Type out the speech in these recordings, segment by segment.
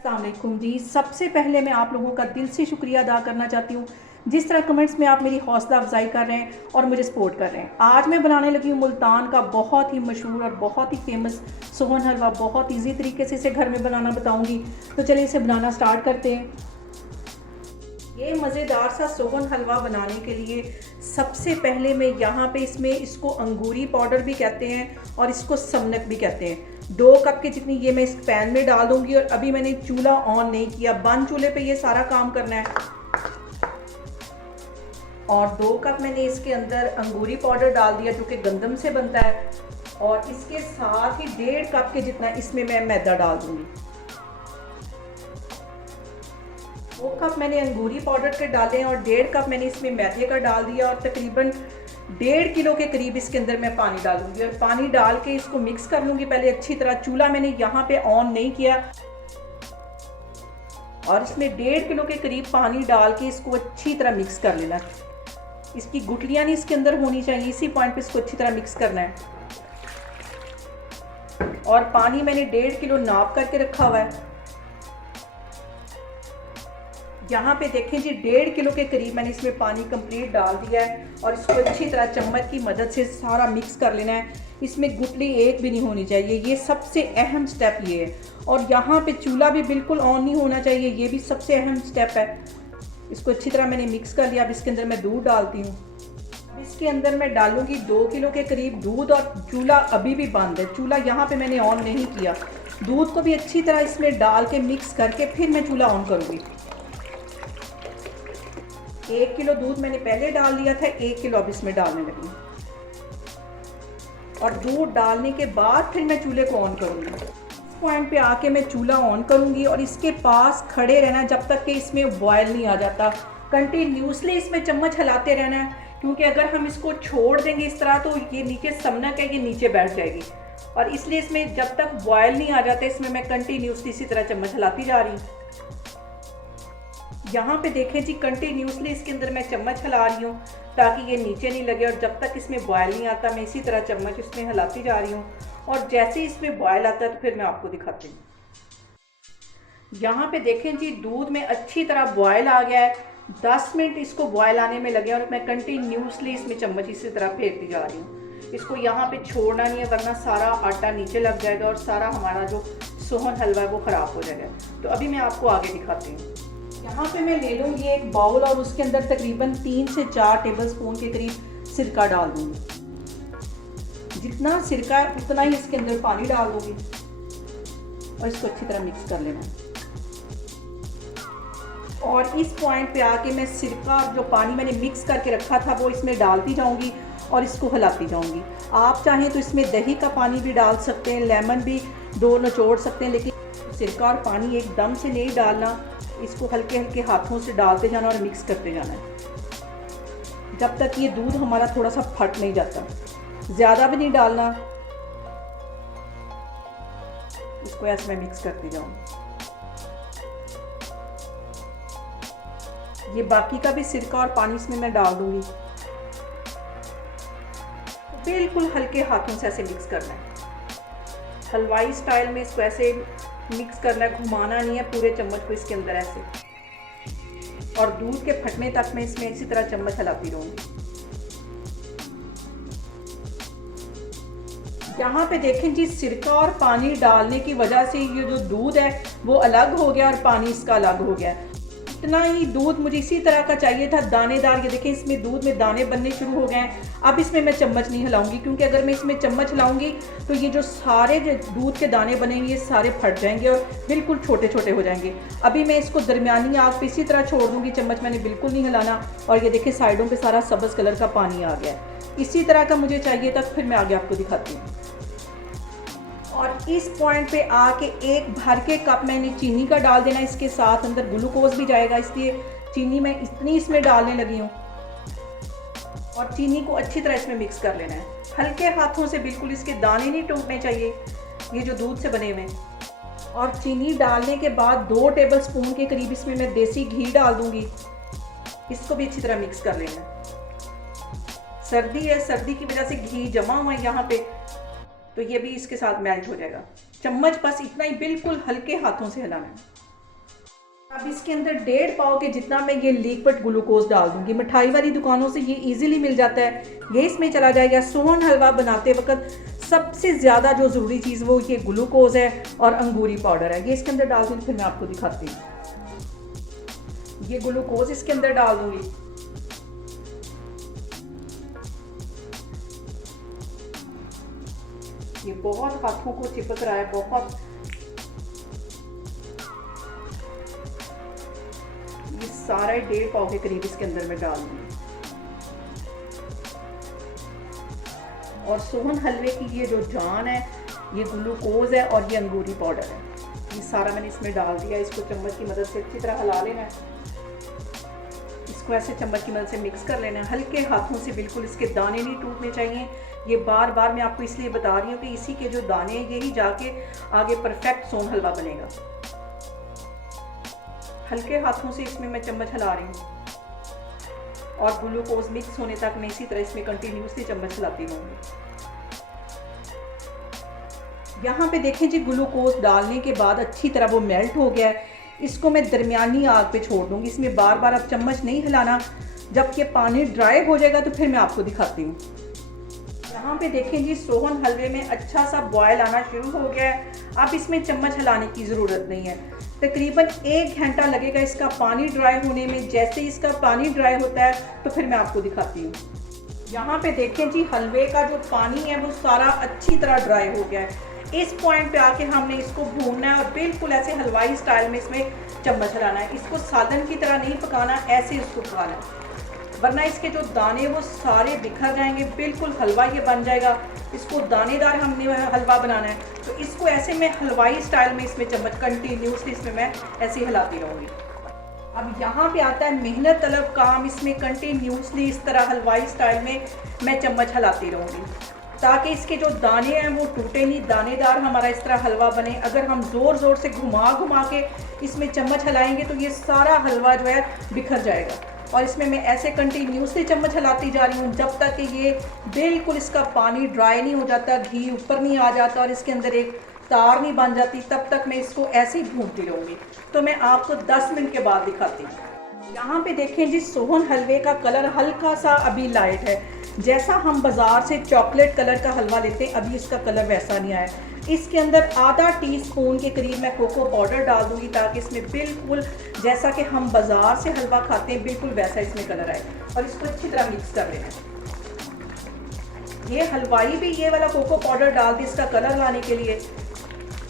अस्सलाम वालेकुम जी। सबसे पहले मैं आप लोगों का दिल से शुक्रिया अदा करना चाहती हूँ जिस तरह कमेंट्स में आप मेरी हौसला अफजाई कर रहे हैं और मुझे सपोर्ट कर रहे हैं। आज मैं बनाने लगी हूँ मुल्तान का बहुत ही मशहूर और बहुत ही फेमस सोहन हलवा। बहुत इजी तरीके से इसे घर में बनाना बताऊँगी, तो चलिए इसे बनाना स्टार्ट करते हैं। ये मज़ेदार सा सोहन हलवा बनाने के लिए सबसे पहले मैं यहाँ पे इसको अंगूरी पाउडर भी कहते हैं और इसको समनक भी कहते हैं। 2 कप की जितनी ये मैं इस पैन में डाल दूंगी और अभी मैंने चूल्हा ऑन नहीं किया, बंद चूल्हे पे ये सारा काम करना है। और 2 कप मैंने इसके अंदर अंगूरी पाउडर डाल दिया जो कि गंदम से बनता है, और इसके साथ ही 1.5 कप के जितना इसमें मैं मैदा डाल दूंगी। 2 कप मैंने अंगूरी पाउडर के डाले और 1.5 कप मैंने इसमें मैदे का डाल दिया, और तकरीबन 1.5 किलो के करीब इसके अंदर मैं पानी डालूंगी और पानी डाल के इसको मिक्स कर लूंगी पहले अच्छी तरह। चूल्हा मैंने यहाँ पे ऑन नहीं किया, और इसमें 1.5 किलो के करीब पानी डाल के इसको अच्छी तरह मिक्स कर लेना। इसकी गुठलियाँ नहीं इसके अंदर होनी चाहिए, इसी पॉइंट पे इसको अच्छी तरह मिक्स करना है। और पानी मैंने 1.5 किलो नाप करके रखा हुआ है। यहाँ पे देखें जी, 1.5 किलो के करीब मैंने इसमें पानी कंप्लीट डाल दिया है, और इसको अच्छी तरह चम्मच की मदद से सारा मिक्स कर लेना है। इसमें गुठली एक भी नहीं होनी चाहिए, ये सबसे अहम स्टेप ये है। और यहाँ पे चूल्हा भी बिल्कुल ऑन नहीं होना चाहिए, ये भी सबसे अहम स्टेप है। इसको अच्छी तरह मैंने मिक्स कर लिया। अब इसके अंदर मैं दूध डालती हूँ। इसके अंदर मैं डालूंगी 2 किलो के करीब दूध, और चूल्हा अभी भी बंद है, चूल्हा यहाँ पे मैंने ऑन नहीं किया। दूध को भी अच्छी तरह इसमें डाल के मिक्स करके फिर मैं चूल्हा ऑन करूँगी। 1 किलो दूध मैंने पहले डाल दिया था, 1 किलो अब इसमें डालने लगी, और दूध डालने के बाद फिर मैं चूल्हे को ऑन करूँगी। इस पॉइंट पे आके मैं चूल्हा ऑन करूँगी और इसके पास खड़े रहना जब तक कि इसमें बॉयल नहीं आ जाता। कंटिन्यूसली इसमें चम्मच हिलाते रहना है, क्योंकि अगर हम इसको छोड़ देंगे इस तरह तो ये नीचे समनक है, ये नीचे बैठ जाएगी। और इसलिए इसमें जब तक बॉयल नहीं आ जाता इसमें मैं कंटिन्यूसली इसी तरह चम्मच हिलाती जा रही हूँ। यहाँ पे देखें जी, कंटिन्यूसली इसके अंदर मैं चम्मच हिला रही हूँ ताकि ये नीचे नहीं लगे, और जब तक इसमें बॉयल नहीं आता मैं इसी तरह चम्मच इसमें हिलाती जा रही हूँ। और जैसे ही इसमें बॉयल आता है तो फिर मैं आपको दिखाती हूँ। यहाँ पे देखें जी, दूध में अच्छी तरह बॉयल आ गया है। 10 मिनट इसको बॉयल आने में लगे और मैं कंटिन्यूसली इसमें चम्मच इसी तरह फेरती जा रही हूँ। इसको यहाँ पे छोड़ना नहीं है, वरना सारा आटा नीचे लग जाएगा और सारा हमारा जो सोहन हलवा है वो ख़राब हो जाएगा। तो अभी मैं आपको आगे दिखाती हूँ। यहाँ पे मैं ले लूँगी एक बाउल, और उसके अंदर तकरीबन 3 से 4 टेबलस्पून के करीब सिरका डाल दूँगी। जितना सिरका है उतना ही इसके अंदर पानी डाल दूँगी, और इसको अच्छी तरह मिक्स कर लेना है। और इस पॉइंट पे आके मैं सिरका, जो पानी मैंने मिक्स करके रखा था, वो इसमें डालती जाऊँगी और इसको हिलाती जाऊँगी। आप चाहें तो इसमें दही का पानी भी डाल सकते हैं, लेमन भी 2 निचोड़ सकते हैं, लेकिन सिरका और पानी एकदम से नहीं डालना। इसको हल्के हल्के हाथों से डालते जाना और मिक्स करते जाना है जब तक ये दूध हमारा थोड़ा सा फट नहीं जाता। ज़्यादा भी नहीं डालना, इसको ऐसे मैं मिक्स करती जाऊँ। ये बाकी का भी सिरका और पानी इसमें मैं डाल दूंगी। बिल्कुल हल्के हाथों से ऐसे मिक्स करना है, हलवाई स्टाइल में इसको ऐसे मिक्स करना है, घुमाना नहीं है पूरे चम्मच को इसके अंदर ऐसे। और दूध के फटने तक मैं इसमें इसी तरह चम्मच हिलाती रहूंगी। यहाँ पे देखें जी, सिरका और पानी डालने की वजह से ये जो दूध है वो अलग हो गया और पानी इसका अलग हो गया। इतना ही दूध मुझे इसी तरह का चाहिए था, दानेदार। ये देखें, इसमें दूध में दाने बनने शुरू हो गए हैं। अब इसमें मैं चम्मच नहीं हिलाऊंगी, क्योंकि अगर मैं इसमें चम्मच हिलाऊंगी तो ये जो सारे दूध के दाने बनेंगे ये सारे फट जाएंगे और बिल्कुल छोटे छोटे हो जाएंगे। अभी मैं इसको दरमियानी आग पे इसी तरह छोड़ दूंगी, चम्मच मैंने बिल्कुल नहीं हिलाना। और ये देखें, साइडों पे सारा सब्ज़ कलर का पानी आ गया है। इसी तरह का मुझे चाहिए था, फिर मैं आगे आपको दिखाती हूँ। और इस पॉइंट पे आके 1 भर के कप मैंने चीनी का डाल देना, इसके साथ अंदर ग्लूकोज भी जाएगा, इसलिए चीनी मैं इतनी इसमें डालने लगी हूँ। और चीनी को अच्छी तरह इसमें मिक्स कर लेना है, हल्के हाथों से, बिल्कुल इसके दाने नहीं टूटने चाहिए, ये जो दूध से बने हुए हैं। और चीनी डालने के बाद 2 टेबलस्पून के करीब इसमें मैं देसी घी डाल दूंगी, इसको भी अच्छी तरह मिक्स कर लेना है। सर्दी है, सर्दी की वजह से घी जमा हुआ है यहाँ पे, तो ये भी इसके साथ मेल्ट हो जाएगा। चम्मच बस इतना ही, बिल्कुल हल्के हाथों से हिलाना है। अब इसके अंदर 1.5 पाव के जितना मैं ये लिक्विड ग्लूकोज डाल दूंगी। मिठाई वाली दुकानों से ये इजीली मिल जाता है, ये इसमें चला जाएगा। सोहन हलवा बनाते वक्त सबसे ज़्यादा जो ज़रूरी चीज़ वो ये ग्लूकोज है और अंगूरी पाउडर है। ये इसके अंदर डाल दूँगी, फिर मैं आपको दिखाती हूँ। ये ग्लूकोज इसके अंदर डाल दूँगी। ये बहुत हाथों को चिपक रहा है, बहुत। ये सारा 1.5 पाव के करीब इसके अंदर मैं डाल दूंगी। और सोहन हलवे की ये जो जान है, ये ग्लूकोज है और ये अंगूरी पाउडर है। ये सारा मैंने इसमें डाल दिया। इसको चम्मच की मदद से अच्छी तरह हिला लेना है। इसको ऐसे चम्मच की मदद से मिक्स कर लेना है, हल्के हाथों से, बिल्कुल इसके दाने नहीं टूटने चाहिए। ये बार बार मैं आपको इसलिए बता रही हूँ कि इसी के जो दाने हैं यही जाके आगे परफेक्ट सोहन हलवा बनेगा। हल्के हाथों से इसमें मैं चम्मच हिला रही हूँ और ग्लूकोज मिक्स होने तक मैं इसी तरह इसमें कंटिन्यूसली चम्मच हिलाती रहूँगी। यहाँ पे देखें जी, ग्लूकोज डालने के बाद अच्छी तरह वो मेल्ट हो गया है। इसको मैं दरमियानी आग पे छोड़ दूँगी। इसमें बार बार आप चम्मच नहीं हिलाना। जब ये पानी ड्राई हो जाएगा तो फिर मैं आपको दिखाती हूँ। यहाँ पे देखें जी, सोहन हलवे में अच्छा सा बॉयल आना शुरू हो गया है। अब इसमें चम्मच हिलाने की ज़रूरत नहीं है। तकरीबन 1 घंटा लगेगा इसका पानी ड्राई होने में। जैसे ही इसका पानी ड्राई होता है तो फिर मैं आपको दिखाती हूँ। यहाँ पे देखें जी, हलवे का जो पानी है वो सारा अच्छी तरह ड्राई हो गया है। इस पॉइंट पे आके हमने इसको भूनना है और बिल्कुल ऐसे हलवाई स्टाइल में इसमें चम्मच हिलाना है। इसको सालन की तरह नहीं पकाना, ऐसे इसको पकाना है, वरना इसके जो दाने वो सारे बिखर जाएंगे। बिल्कुल हलवा ये बन जाएगा। इसको दानेदार हमने हलवा बनाना है, तो इसको ऐसे मैं हलवाई स्टाइल में इसमें चम्मच कंटिन्यूसली इसमें मैं ऐसे हिलाती रहूँगी। अब यहाँ पे आता है मेहनत तलब काम। इसमें कंटिन्यूसली इस तरह हलवाई स्टाइल में मैं चम्मच हिलाती रहूँगी ताकि इसके जो दाने हैं वो टूटे नहीं, दानेदार हमारा इस तरह हलवा बने। अगर हम ज़ोर ज़ोर से घुमा घुमा के इसमें चम्मच हिलाएंगे तो ये सारा हलवा जो है बिखर जाएगा। और इसमें मैं ऐसे कंटिन्यूसली चम्मच हिलाती जा रही हूँ जब तक कि ये बिल्कुल इसका पानी ड्राई नहीं हो जाता, घी ऊपर नहीं आ जाता और इसके अंदर एक तार नहीं बन जाती। तब तक मैं इसको ऐसे ही भूनती रहूँगी। तो मैं आपको 10 मिनट के बाद दिखाती हूँ। यहाँ पे देखें जी, सोहन हलवे का कलर हल्का सा अभी लाइट है। जैसा हम बाज़ार से चॉकलेट कलर का हलवा लेते हैं, अभी इसका कलर वैसा नहीं आया। इसके अंदर आधा टीस्पून के करीब मैं कोको पाउडर डाल दूंगी ताकि इसमें बिल्कुल जैसा कि हम बाज़ार से हलवा खाते हैं बिल्कुल वैसा इसमें कलर आए। और इसको अच्छी तरह मिक्स कर लेना है। ये हलवाई भी ये वाला कोको पाउडर डाल दी इसका कलर लाने के लिए।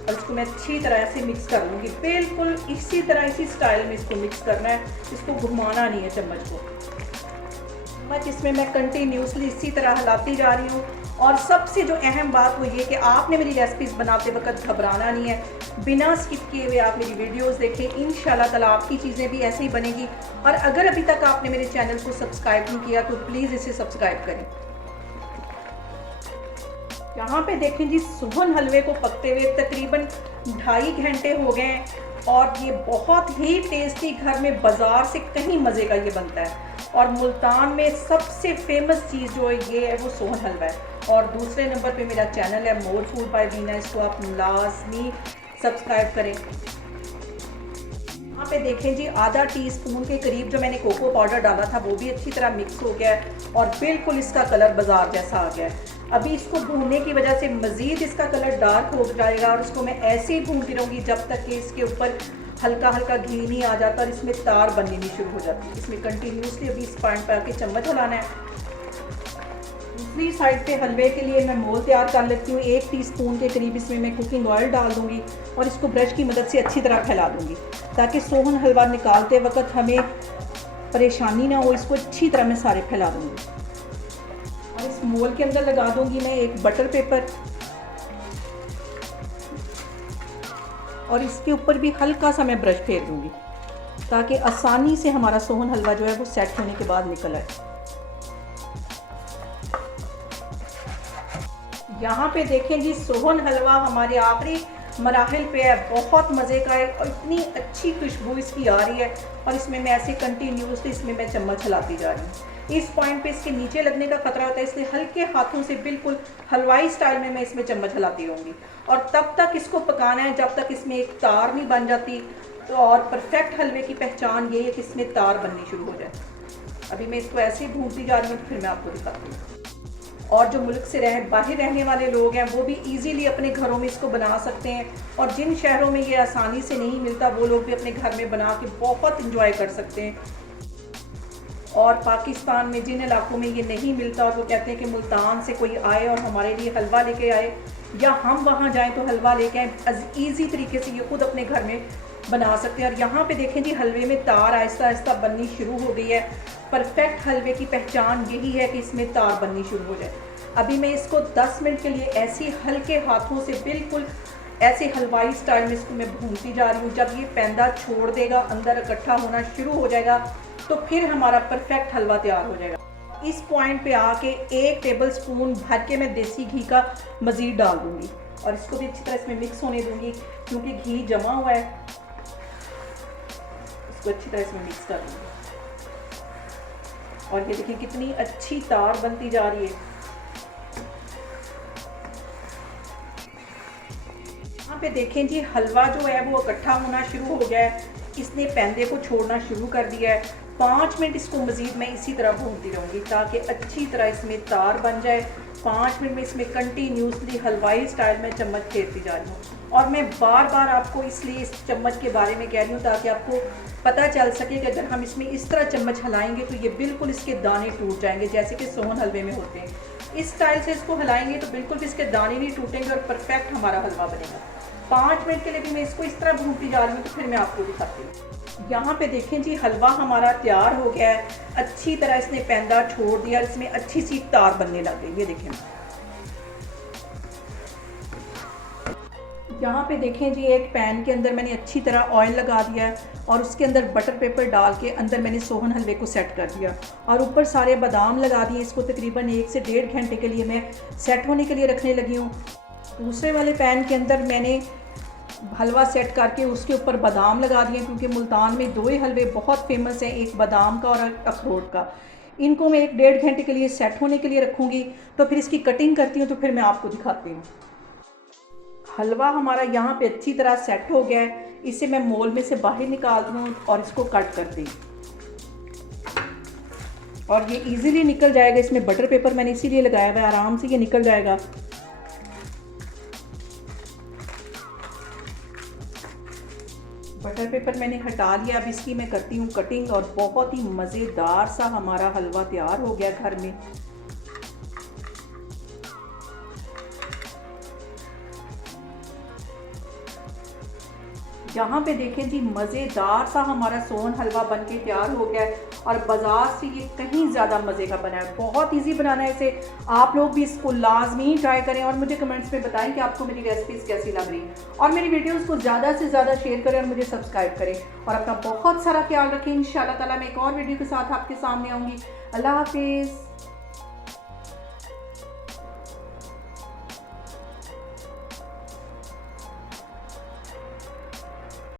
और इसको मैं अच्छी तरह से मिक्स कर लूँगी। बिल्कुल इसी तरह, इसी स्टाइल में इसको मिक्स करना है। इसको घुमाना नहीं है चम्मच को। चम्मच इसमें मैं कंटिन्यूसली इसी तरह हिलाती जा रही हूँ। और सबसे जो अहम बात वो ये कि आपने मेरी रेसिपीज़ बनाते वक्त घबराना नहीं है। बिना स्किप किए हुए आप मेरी वीडियोस देखें। इंशाल्लाह ताला आपकी चीज़ें भी ऐसे ही बनेगी। और अगर अभी तक आपने मेरे चैनल को सब्सक्राइब नहीं किया तो प्लीज़ इसे सब्सक्राइब करें। यहाँ पे देखें जी, सोहन हलवे को पकते हुए तकरीबन 2.5 घंटे हो गए हैं और ये बहुत ही टेस्टी, घर में बाज़ार से कहीं मज़े का ये बनता है। और मुल्तान में सबसे फेमस चीज़ जो है ये है वो सोहन हलवा है। और दूसरे नंबर पे मेरा चैनल है मोर फूड बाय बीना, इसको आप लाजमी सब्सक्राइब करें। यहाँ पे देखें जी, आधा टीस्पून के करीब जो मैंने कोको पाउडर डाला था वो भी अच्छी तरह मिक्स हो गया है और बिल्कुल इसका कलर बाजार जैसा आ गया है। अभी इसको भूनने की वजह से मज़ीद इसका कलर डार्क हो जाएगा और इसको मैं ऐसे ही भूनती रहूँगी जब तक कि इसके ऊपर हल्का हल्का घी नहीं आ जाता और इसमें तार बननी नहीं शुरू हो जाती। इसमें कंटिन्यूसली अभी इस पॉइंट पर आके चम्मच हिलाना है। दूसरी साइड पे हलवे के लिए मैं मोल तैयार कर लेती हूँ। 1 टीस्पून के करीब इसमें मैं कुकिंग ऑयल डाल दूँगी और इसको ब्रश की मदद से अच्छी तरह फैला दूँगी ताकि सोहन हलवा निकालते वक्त हमें परेशानी ना हो। इसको अच्छी तरह मैं सारे फैला दूँगी और इस मोल के अंदर लगा दूँगी मैं एक बटर पेपर और इसके ऊपर भी हल्का सा मैं ब्रश फेर दूँगी ताकि आसानी से हमारा सोहन हलवा जो है वो सेट होने के बाद निकल आए। यहाँ पे देखें जी, सोहन हलवा हमारे आखिरी मराहिल पे है। बहुत मज़े का है और इतनी अच्छी खुशबू इसकी आ रही है और इसमें मैं ऐसे कंटिन्यूसली इसमें मैं चम्मच हिलाती जा रही हूँ। इस पॉइंट पे इसके नीचे लगने का खतरा होता है, इसलिए हल्के हाथों से बिल्कुल हलवाई स्टाइल में मैं इसमें चम्मच हिलाती रहूँगी और तब तक इसको पकाना है जब तक इसमें एक तार नहीं बन जाती तो और परफेक्ट हलवे की पहचान ये है कि इसमें तार बननी शुरू हो जाए। अभी मैं इसको ऐसे ही भूनती जा रही हूँ, तो फिर मैं आपको दिखाती हूँ। और जो मुल्क से बाहर रहने वाले लोग हैं वो भी इजीली अपने घरों में इसको बना सकते हैं, और जिन शहरों में ये आसानी से नहीं मिलता वो लोग भी अपने घर में बना के बहुत इंजॉय कर सकते हैं। और पाकिस्तान में जिन इलाकों में ये नहीं मिलता और वो कहते हैं कि मुल्तान से कोई आए और हमारे लिए हलवा लेके आए, या हम वहाँ जाएं तो हलवा लेके आए, ईजी तरीके से ये खुद अपने घर में बना सकते हैं। और यहाँ पे देखें जी, हलवे में तार आहिस्ता आहिस्ता बननी शुरू हो गई है। परफेक्ट हलवे की पहचान यही है कि इसमें तार बननी शुरू हो जाए। अभी मैं इसको 10 मिनट के लिए ऐसे हल्के हाथों से बिल्कुल ऐसे हलवाई स्टाइल में इसको मैं भूनती जा रही हूँ। जब ये पैंदा छोड़ देगा, अंदर इकट्ठा होना शुरू हो जाएगा, तो फिर हमारा परफेक्ट हलवा तैयार हो जाएगा। इस पॉइंट पे आके 1 टेबल स्पून भर के मैं देसी घी का मज़ीद डाल दूँगी और इसको भी अच्छी तरह इसमें मिक्स होने दूँगी, क्योंकि घी जमा हुआ है। इसको अच्छी तरह इसमें मिक्स कर दूँगी और ये देखिए कितनी अच्छी तार बनती जा रही है। यहाँ पे देखें जी, हलवा जो है वो इकट्ठा होना शुरू हो गया है। इसने पैंदे को छोड़ना शुरू कर दिया है। 5 मिनट इसको मज़ीद मैं इसी तरह भूनती रहूँगी ताकि अच्छी तरह इसमें तार बन जाए। 5 मिनट में इसमें कंटिन्यूसली हलवाई स्टाइल में चम्मच फेरती जा रही हूँ। और मैं बार बार आपको इसलिए इस चम्मच के बारे में कह रही हूँ ताकि आपको पता चल सके कि अगर हम इसमें इस तरह चम्मच हिलाएंगे तो ये बिल्कुल इसके दाने टूट जाएंगे, जैसे कि सोहन हलवे में होते हैं। इस स्टाइल से इसको हिलाएंगे तो बिल्कुल भी इसके दाने नहीं टूटेंगे और परफेक्ट हमारा हलवा बनेगा। 5 मिनट के लिए भी मैं इसको इस तरह भूनती जा रही हूँ, तो फिर मैं आपको दिखाती हूँ। यहाँ पे देखें जी, हलवा हमारा तैयार हो गया है। अच्छी तरह इसने पैंदा छोड़ दिया, इसमें अच्छी सी तार बनने लग गई। ये देखें, यहाँ पे देखें जी, एक पैन के अंदर मैंने अच्छी तरह ऑयल लगा दिया है और उसके अंदर बटर पेपर डाल के अंदर मैंने सोहन हलवे को सेट कर दिया और ऊपर सारे बादाम लगा दिए। इसको तकरीबन 1 से 1.5 घंटे के लिए मैं सेट होने के लिए रखने लगी हूँ। दूसरे वाले पैन के अंदर मैंने हलवा सेट करके उसके ऊपर बादाम लगा दिए, क्योंकि मुल्तान में 2 ही हलवे बहुत फेमस हैं, एक बादाम का और एक अखरोट का। इनको मैं 1-1.5 घंटे के लिए सेट होने के लिए रखूँगी। तो फिर इसकी कटिंग करती हूँ, तो फिर मैं आपको दिखाती हूँ। हलवा हमारा यहाँ पे अच्छी तरह सेट हो गया है। इसे मैं मोल में से बाहर निकाल दूँ और इसको कट कर दी और ये इजीली निकल जाएगा। इसमें बटर पेपर मैंने इसीलिए लगाया हुआ है, आराम से ये निकल जाएगा। बटर पेपर मैंने हटा लिया। अब इसकी मैं करती हूँ कटिंग और बहुत ही मज़ेदार सा हमारा हलवा तैयार हो गया घर में। यहाँ पे देखें जी, मज़ेदार सा हमारा सोहन हलवा बनके तैयार हो गया है और बाज़ार से ये कहीं ज़्यादा मज़े का बना है। बहुत इजी बनाना है इसे। आप लोग भी इसको लाजमी ट्राई करें और मुझे कमेंट्स में बताएं कि आपको मेरी रेसिपीज़ कैसी लग रही है। और मेरी वीडियोस को ज़्यादा से ज़्यादा शेयर करें और मुझे सब्सक्राइब करें और अपना बहुत सारा ख्याल रखें। इंशाल्लाह ताला मैं एक और वीडियो के साथ आपके सामने आऊँगी। अल्लाह हाफिज़।